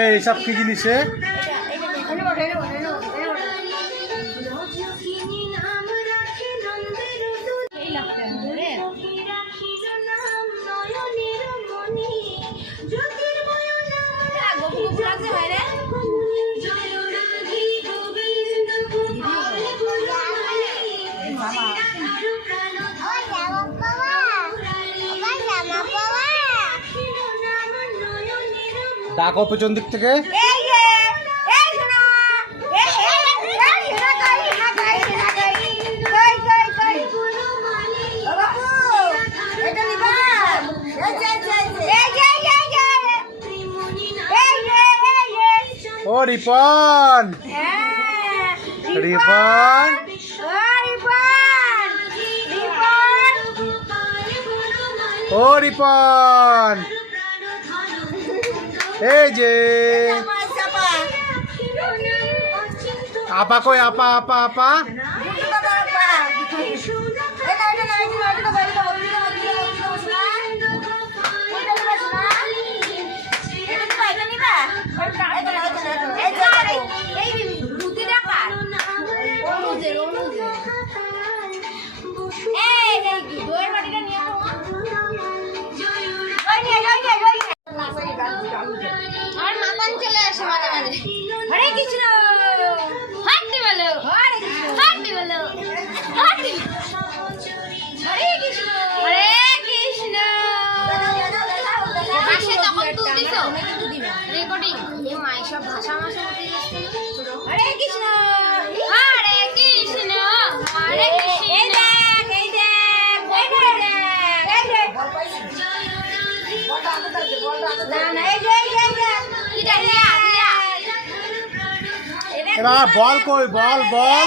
এই সব কি জিনিসে এই এই যে এই যে ও রিপন হ্যাঁ রিপন ও রিপন রিপন ও রিপন এই যে আপা কই আপা আপা আপা বুঝতে পারবা ভাষা মাসা হরে কৃষ্ণ! হরে কৃষ্ণ! হরে কৃষ্ণ! এবার বল কই বল বল।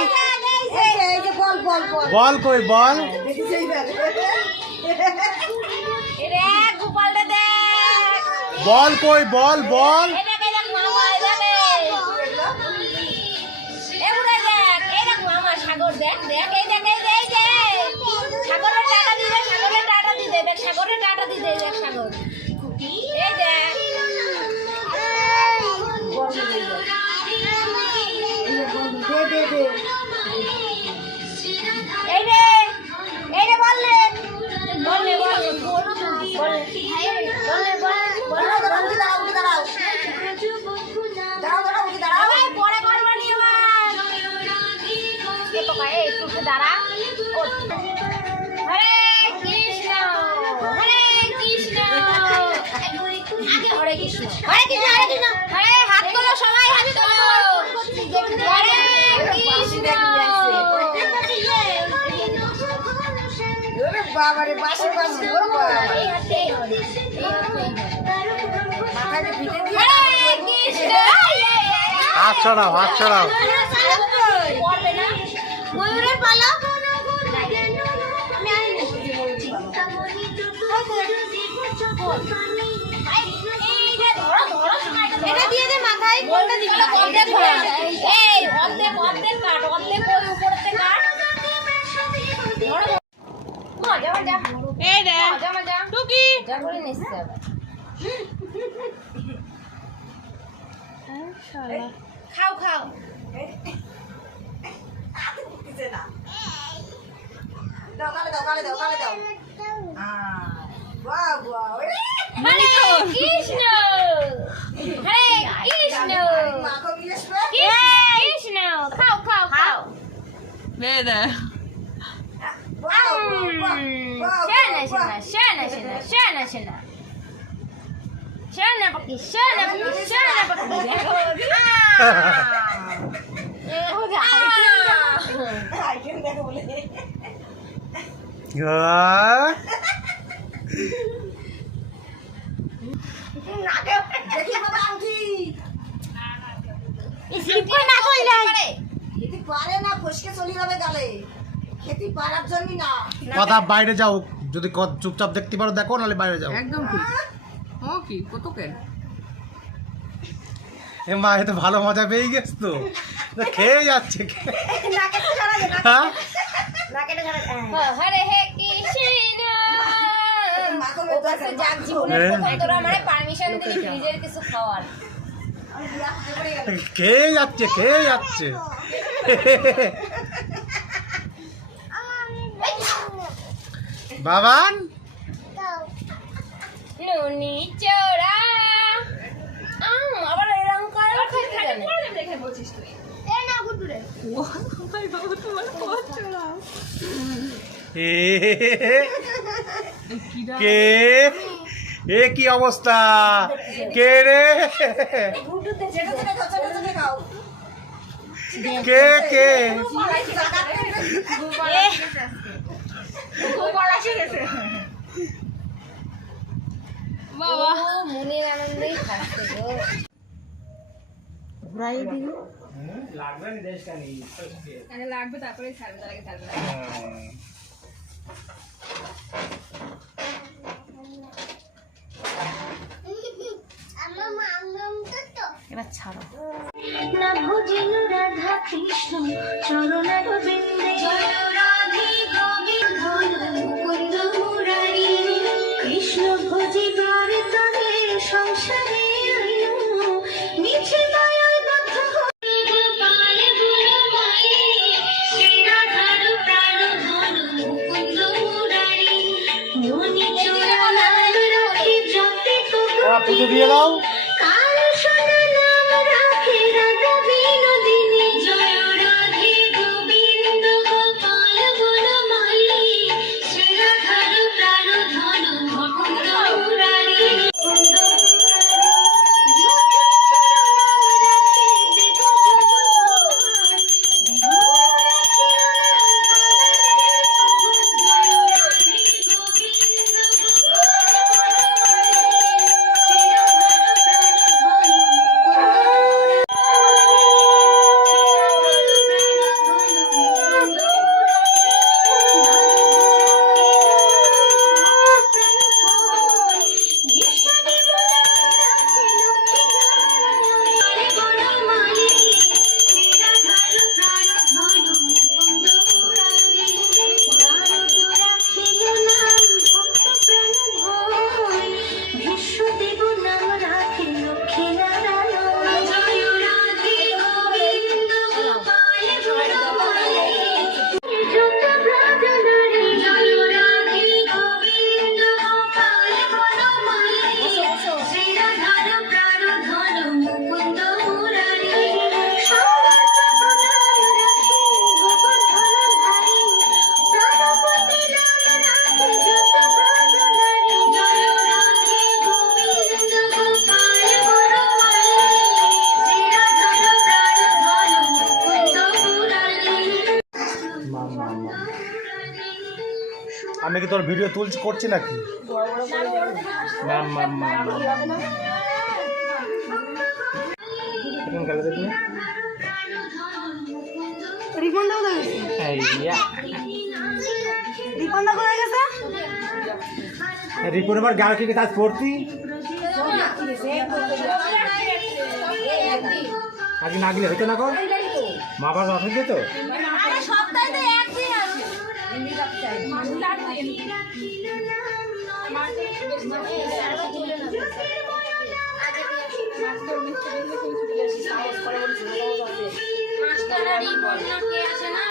বল বল বল। বল কই বল। বল কই বল বল। সাগরের টাটা দিবে দেখ সাগর। এই দেখ। এই রে এই রে বললে বললে বললে বললে বললে বললে দাঁড়াও দাঁড়া। হরে কৃষ্ণ হরে কৃষ্ণ হরে কৃষ্ণ। হরে হাত তোলো সবাই হাত তোলো। হরে কৃষ্ণ। বাবারে হাতে এই হরে দিয়ে কৃষ্ণ। হাত ছড়াও হাত ছড়াও পড়বে না। ময়ূরের পালা। এটা দিয়ে দে মাথায়। কোনটা দিবি অর্ধেক এই অর্ধেক অর্ধেক কাট অর্ধেক ওই উপরতে কাট। মজা মজা এই দে। মজা মজা টুকি। মজা নিচ্ছে আবার। খাও খাও। হরে কৃষ্ণ। হরে কৃষ্ণ কৃষ্ণ খাও খাও খাও দে দে Shana, shana, shana, shana, shana, shana. Shana paki, shana paki, shana paki. পারে না ফসকে চলে যাবে গালে। খেতে পারার জন্য না। কথা বাইরে যাও। যদি চুপচাপ দেখতে পারো দেখো নাহলে বাইরে যাও। একদম ঠিক। ও কি কত কেন এ মা এ তো ভালো মজা পেয়ে গেছ তো। খেয়ে যাচ্ছে দে হ্যাঁ? হরে হে কৃষ্ণ। জীবনের হ্যাঁ। তোরা আমারে পারমিশন দিলি ফ্রিজের কিছু খাওয়ার। খেয়ে যাচ্ছে খেয়ে যাচ্ছে বাবান নুনি চোরা আবার এরকম করে কে এ কি অবস্থা? কে রে? কে কে? লাগবে তারপরে ছাড়বে তার আগে ছাড়বে না। এবার ছাড়ো। না ভজিল রাধা কৃষ্ণ চরণার বৃন্দে জয় রাধে গোবিন্দ মুকুন্দ মুরারি কৃষ্ণ ভজিবার তরে সংসারে আইলো দয়াল বদ্ধ গোপাল গুণময়ী শ্রী রাধার প্রাণ ধন মুকুন্দ মুরারি মনি চোরালাল রাখি জপে পুজো দিয়ে দাও। কাল শোনা তোর ভিডিও তুলছি করছি নাকি? রিপন এবার গাড়ি কি কাজ করতি আগে না গেলে হইতো না কর মা বাবা অসুখ তো আরে সপ্তাহে তো মাস্টার বন্যা কে আসে না